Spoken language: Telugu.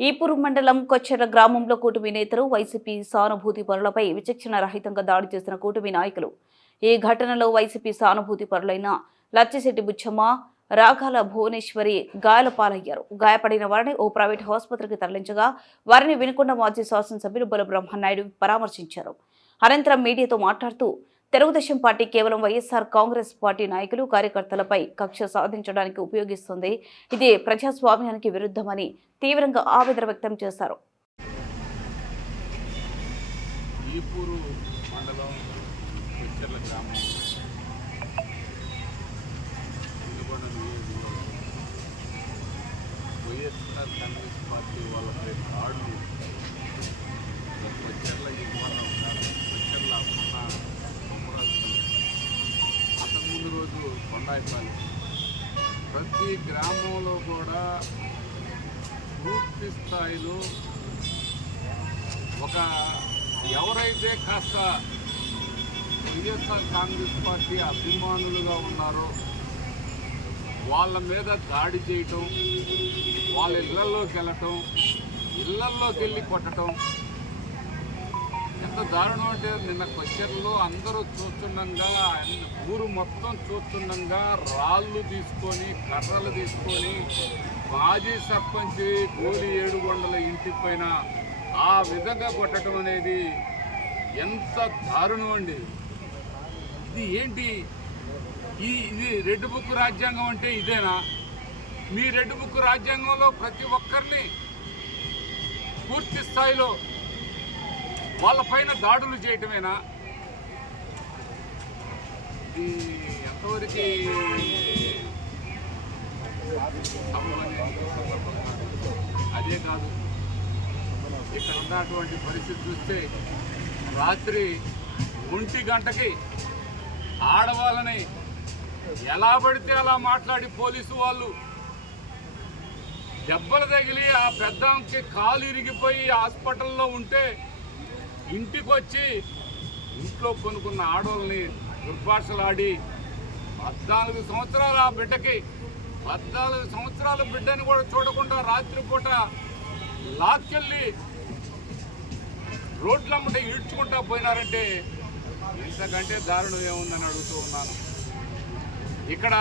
ఈపూరు మండలం కొచ్చెర గ్రామంలో కూటమి నేతలు వైసీపీ సానుభూతి పరులపై విచక్షణ రహితంగా దాడి చేసిన కూటమి నాయకులు. ఈ ఘటనలో వైసీపీ సానుభూతి పరులైన లచ్చిశెట్టి బుచ్చమ్మ రాఘాల భువనేశ్వరి గాయాల పాలయ్యారు గాయపడిన వారిని ఓ ప్రైవేట్ ఆసుపత్రికి తరలించగా వారిని వినుకొండ మాజీ శాసనసభ్యులు బుల బ్రహ్మనాయుడు పరామర్శించారు. అనంతరం మీడియాతో మాట్లాడుతూ తెలుగుదేశం పార్టీ కేవలం వైఎస్ఆర్ కాంగ్రెస్ పార్టీ నాయకులు కార్యకర్తలపై కక్ష సాధించడానికి ఉపయోగిస్తుంది. ఇది ప్రజాస్వామ్యానికి విరుద్ధమని తీవ్రంగా ఆవేదన వ్యక్తం చేశారు. వైఎస్ఆర్ రోజు ప్రతి గ్రామంలో కూడా పూర్తి స్థాయిలో ఒక ఎవరైతే కాస్త వైఎస్ఆర్ కాంగ్రెస్ పార్టీ అభిమానులుగా ఉన్నారో వాళ్ళ మీద దాడి చేయటం వాళ్ళ ఇళ్ళలోకి వెళ్ళటం ఇళ్ళల్లోకి వెళ్ళి కొట్టడం ఎంత దారుణం అంటే నిన్న క్వశ్చన్లో అందరూ చూస్తుండగా ఊరు మొత్తం చూస్తుండగా రాళ్ళు తీసుకొని కర్రలు తీసుకొని మాజీ సర్పంచ్ గోలి ఏడుగొండల ఇంటి పైన ఆ విధంగా కొట్టడం అనేది ఎంత దారుణం అండి. ఇది ఏంటి? ఈ ఇది రెడ్ బుక్ రాజ్యాంగం అంటే ఇదేనా? మీ రెడ్ బుక్ రాజ్యాంగంలో ప్రతి ఒక్కరిని పూర్తి స్థాయిలో వాళ్ళపైన దాడులు చేయటమేనా? ఇది ఎంతవరకు అదే కాదు. ఇక్కడ ఉన్నటువంటి పరిస్థితి చూస్తే రాత్రి ఒంటి గంటకి ఆడవాళ్ళని ఎలా పడితే అలా మాట్లాడి పోలీసు వాళ్ళు దెబ్బలు తగిలి ఆ పెద్దకి కాలు ఇరిగిపోయి హాస్పిటల్లో ఉంటే ఇంటికి వచ్చి ఇంట్లో కొనుక్కున్న ఆడవాళ్ళని దుర్భాషలాడి పద్నాలుగు సంవత్సరాల ఆ బిడ్డకి పద్నాలుగు సంవత్సరాల బిడ్డని కూడా చూడకుండా రాత్రిపూట లాక్కెళ్ళి రోడ్లమ్మటే ఈడ్చుకుంటా పోయినారంటే ఇంతకంటే దారుణం ఏముందని అడుగుతూ ఉన్నాను. ఇక్కడ